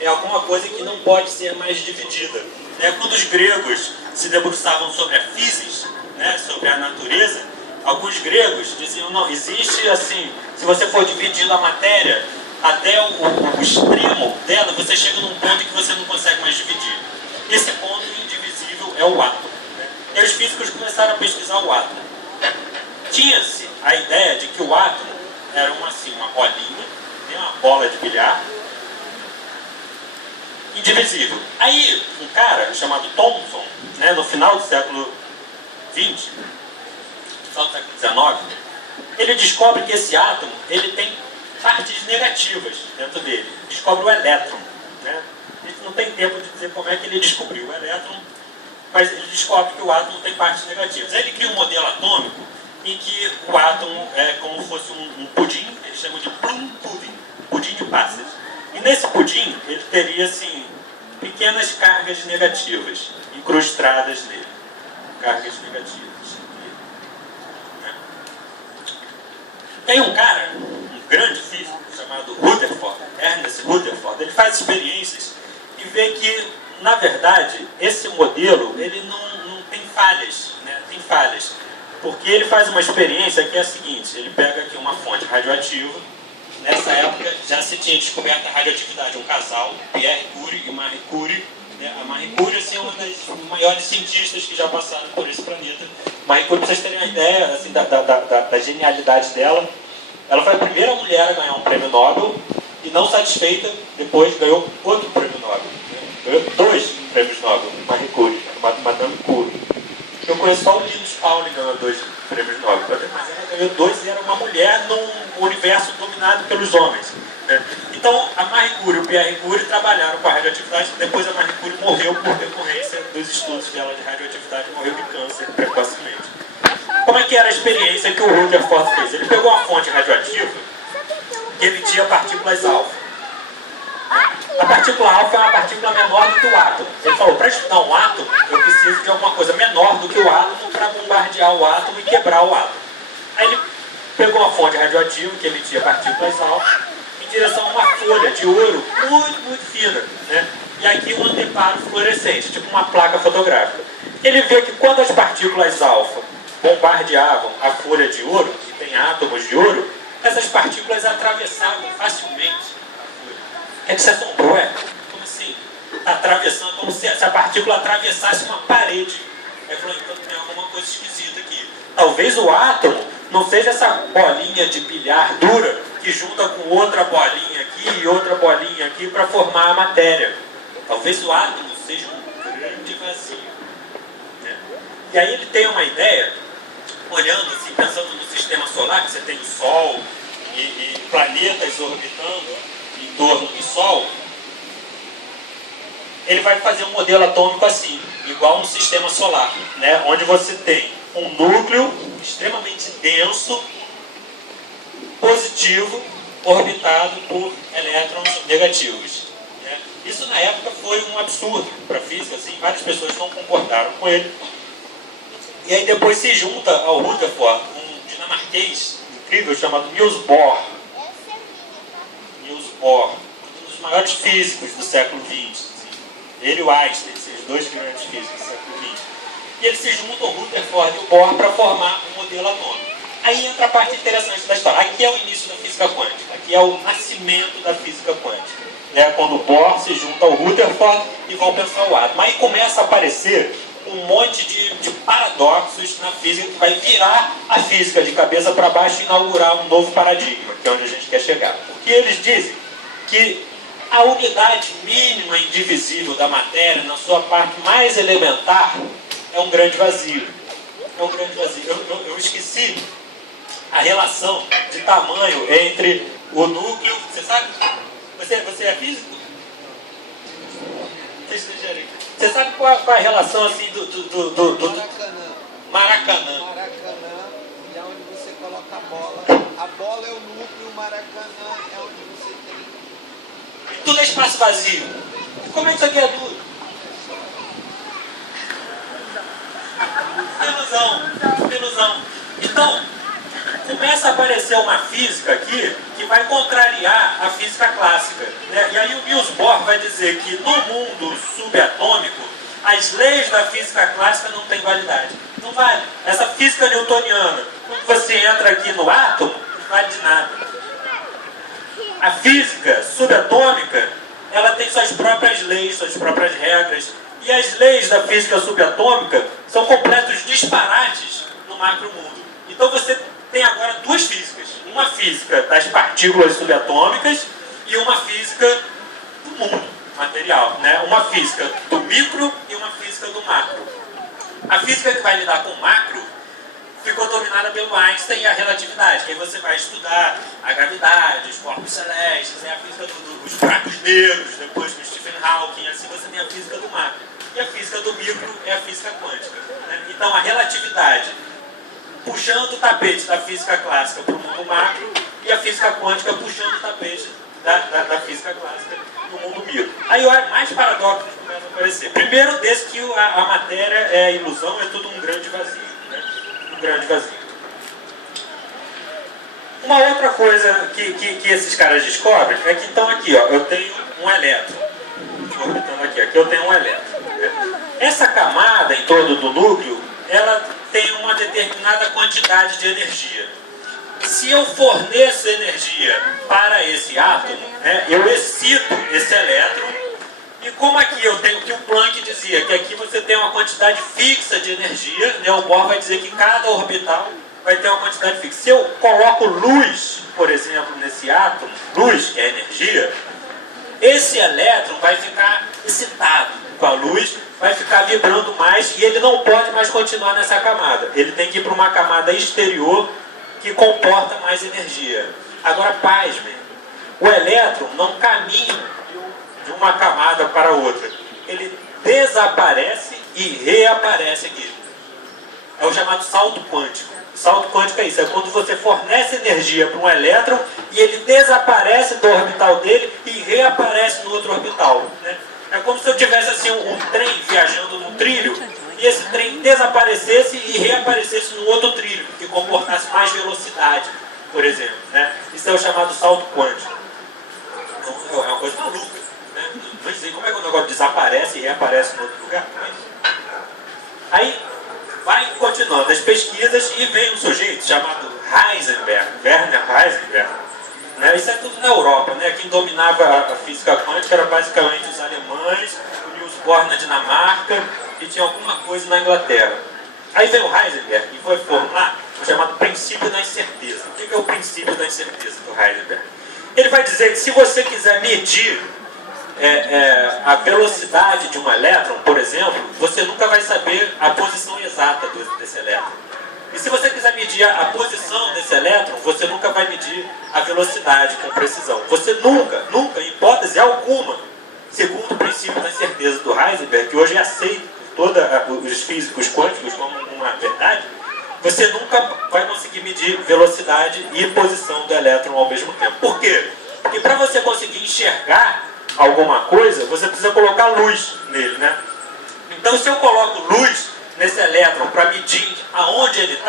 é alguma coisa que não pode ser mais dividida. Quando os gregos se debruçavam sobre a physis, sobre a natureza, alguns gregos diziam, não, existe assim, se você for dividindo a matéria até o extremo dela, você chega num ponto que você não consegue mais dividir. Esse ponto indivisível é o átomo. E os físicos começaram a pesquisar o átomo. Tinha-se a ideia de que o átomo era uma bolinha, uma bola de bilhar, indivisível. Aí, um cara chamado Thomson, no final do século XX, final do século XIX, ele descobre que esse átomo ele tem partes negativas dentro dele. Descobre o elétron. A gente não tem tempo de dizer como é que ele descobriu o elétron, mas ele descobre que o átomo tem partes negativas. Aí ele cria um modelo atômico em que o átomo é como se fosse um pudim, eles chamam de plum pudding, pudim de passas. E nesse pudim, ele teria, assim, pequenas cargas negativas incrustadas nele. Cargas negativas. E aí um cara, um grande físico, chamado Rutherford, Ernest Rutherford, ele faz experiências e vê que, na verdade, esse modelo, ele não tem falhas, tem falhas. Porque ele faz uma experiência que é a seguinte, ele pega aqui uma fonte radioativa. Nessa época já se tinha descoberto a radioatividade, um casal, Pierre Curie e Marie Curie. A Marie Curie assim, é uma das maiores cientistas que já passaram por esse planeta. Marie Curie, para vocês terem uma ideia assim, da genialidade dela, ela foi a primeira mulher a ganhar um prêmio Nobel e, não satisfeita, depois ganhou outro prêmio Nobel. Ganhou 2 prêmios Nobel, Marie Curie, Madame Curie. Eu conheço só o Linus Pauling, ganhou 2 prêmios Nobel, mas ela ganhou 2 e era uma mulher num universo dominado pelos homens. Então, a Marie Curie e o Pierre Curie trabalharam com a radioatividade. Depois a Marie Curie morreu por decorrência dos estudos dela de radioatividade, morreu de câncer precocemente. Como é que era a experiência que o Rutherford fez? Ele pegou uma fonte radioativa que emitia partículas alfa. A partícula alfa é uma partícula menor do que o átomo. Ele falou, para estudar um átomo, eu preciso de alguma coisa menor do que o átomo para bombardear o átomo e quebrar o átomo. Aí ele pegou uma fonte radioativa que emitia partículas alfa em direção a uma folha de ouro muito, muito fina. E aqui um anteparo fluorescente, tipo uma placa fotográfica. Ele vê que quando as partículas alfa bombardeavam a folha de ouro, que tem átomos de ouro, essas partículas atravessavam facilmente. É que você assombrou, como assim? Está atravessando, como se a partícula atravessasse uma parede. Aí falou, então tem alguma coisa esquisita aqui. Talvez o átomo não seja essa bolinha de bilhar dura que junta com outra bolinha aqui e outra bolinha aqui para formar a matéria. Talvez o átomo seja um grande vazio. E aí ele tem uma ideia, olhando assim, pensando no sistema solar, que você tem o Sol e planetas orbitando em torno do Sol, ele vai fazer um modelo atômico assim, igual no sistema solar, onde você tem um núcleo extremamente denso, positivo, orbitado por elétrons negativos. Isso na época foi um absurdo para a física, assim, várias pessoas não concordaram com ele. E aí depois se junta ao Rutherford um dinamarquês incrível chamado Niels Bohr. Um dos maiores físicos do século XX. Assim. Ele e o Einstein, os 2 grandes físicos do século XX. E eles se juntam, o Rutherford e o Bohr, para formar um modelo atômico. Aí entra a parte interessante da história. Aqui é o início da física quântica. Aqui é o nascimento da física quântica. Quando o Bohr se junta ao Rutherford e vão pensar o átomo. Aí começa a aparecer um monte de paradoxos na física que vai virar a física de cabeça para baixo e inaugurar um novo paradigma, que é onde a gente quer chegar. Porque eles dizem que a unidade mínima indivisível da matéria, na sua parte mais elementar, é um grande vazio. É um grande vazio. Eu esqueci a relação de tamanho entre o núcleo... Você sabe? Você é físico? Você sabe qual é a relação assim do Maracanã? Maracanã é onde você coloca a bola. A bola é o núcleo, o Maracanã é onde você tem... Tudo é espaço vazio. E como é que isso aqui é duro? Ilusão. Então, começa a aparecer uma física aqui que vai contrariar a física clássica, né? E aí o Niels Bohr vai dizer que no mundo subatômico as leis da física clássica não têm validade. Não vale. Essa física newtoniana, quando você entra aqui no átomo, não vale de nada. A física subatômica, ela tem suas próprias leis, suas próprias regras. E as leis da física subatômica são completos disparates no macromundo. Então você tem agora duas físicas. Uma física das partículas subatômicas e uma física do mundo material, né? Uma física do micro e uma física do macro. A física que vai lidar com o macro ficou dominada pelo Einstein e a relatividade, que aí você vai estudar a gravidade, os corpos celestes, né? A física dos buracos negros, depois com Stephen Hawking, assim você tem a física do macro. E a física do micro é a física quântica, né? Então a relatividade puxando o tapete da física clássica para o mundo macro e a física quântica puxando o tapete da física clássica no mundo micro. Aí mais paradoxos começam a aparecer. Primeiro, desde que a matéria é ilusão, é tudo um grande vazio, né? Um grande vazio. Uma outra coisa que esses caras descobrem é que, então, aqui, ó, eu tenho um elétron. Orbitando aqui eu tenho um elétron. Né? Essa camada em torno do núcleo, ela tem uma determinada quantidade de energia. Se eu forneço energia para esse átomo, né, eu excito esse elétron, e como aqui eu tenho o que o Planck dizia, que aqui você tem uma quantidade fixa de energia, né, o Bohr vai dizer que cada orbital vai ter uma quantidade fixa. Se eu coloco luz, por exemplo, nesse átomo, luz que é energia, esse elétron vai ficar excitado com a luz, vai ficar vibrando mais e ele não pode mais continuar nessa camada. Ele tem que ir para uma camada exterior que comporta mais energia. Agora, pasmem, o elétron não caminha de uma camada para outra. Ele desaparece e reaparece aqui. É o chamado salto quântico. Salto quântico é isso, é quando você fornece energia para um elétron e ele desaparece do orbital dele e reaparece no outro orbital, né? É como se eu tivesse assim, um trem viajando num trilho e esse trem desaparecesse e reaparecesse no outro trilho, que comportasse mais velocidade, por exemplo, né? Isso é o chamado salto quântico. É uma coisa maluca, né? Não sei como é que o negócio desaparece e reaparece no outro lugar. Mas... Aí vai continuando as pesquisas e vem um sujeito chamado Heisenberg, Werner Heisenberg. Né? Isso é tudo na Europa, né? Quem dominava a física quântica era basicamente os alemães, o Niels Bohr na Dinamarca e tinha alguma coisa na Inglaterra. Aí veio o Heisenberg e foi formular o chamado princípio da incerteza. O que é o princípio da incerteza do Heisenberg? Ele vai dizer que se você quiser medir a velocidade de um elétron, por exemplo, você nunca vai saber a posição exata desse elétron. E se você quiser medir a posição desse elétron, você nunca vai medir a velocidade com precisão. Você nunca, em hipótese alguma, segundo o princípio da incerteza do Heisenberg, que hoje é aceito por todos os físicos quânticos como uma verdade, você nunca vai conseguir medir velocidade e posição do elétron ao mesmo tempo. Por quê? Porque para você conseguir enxergar alguma coisa, você precisa colocar luz nele, né? Então, se eu coloco luz nesse elétron para medir aonde ele está,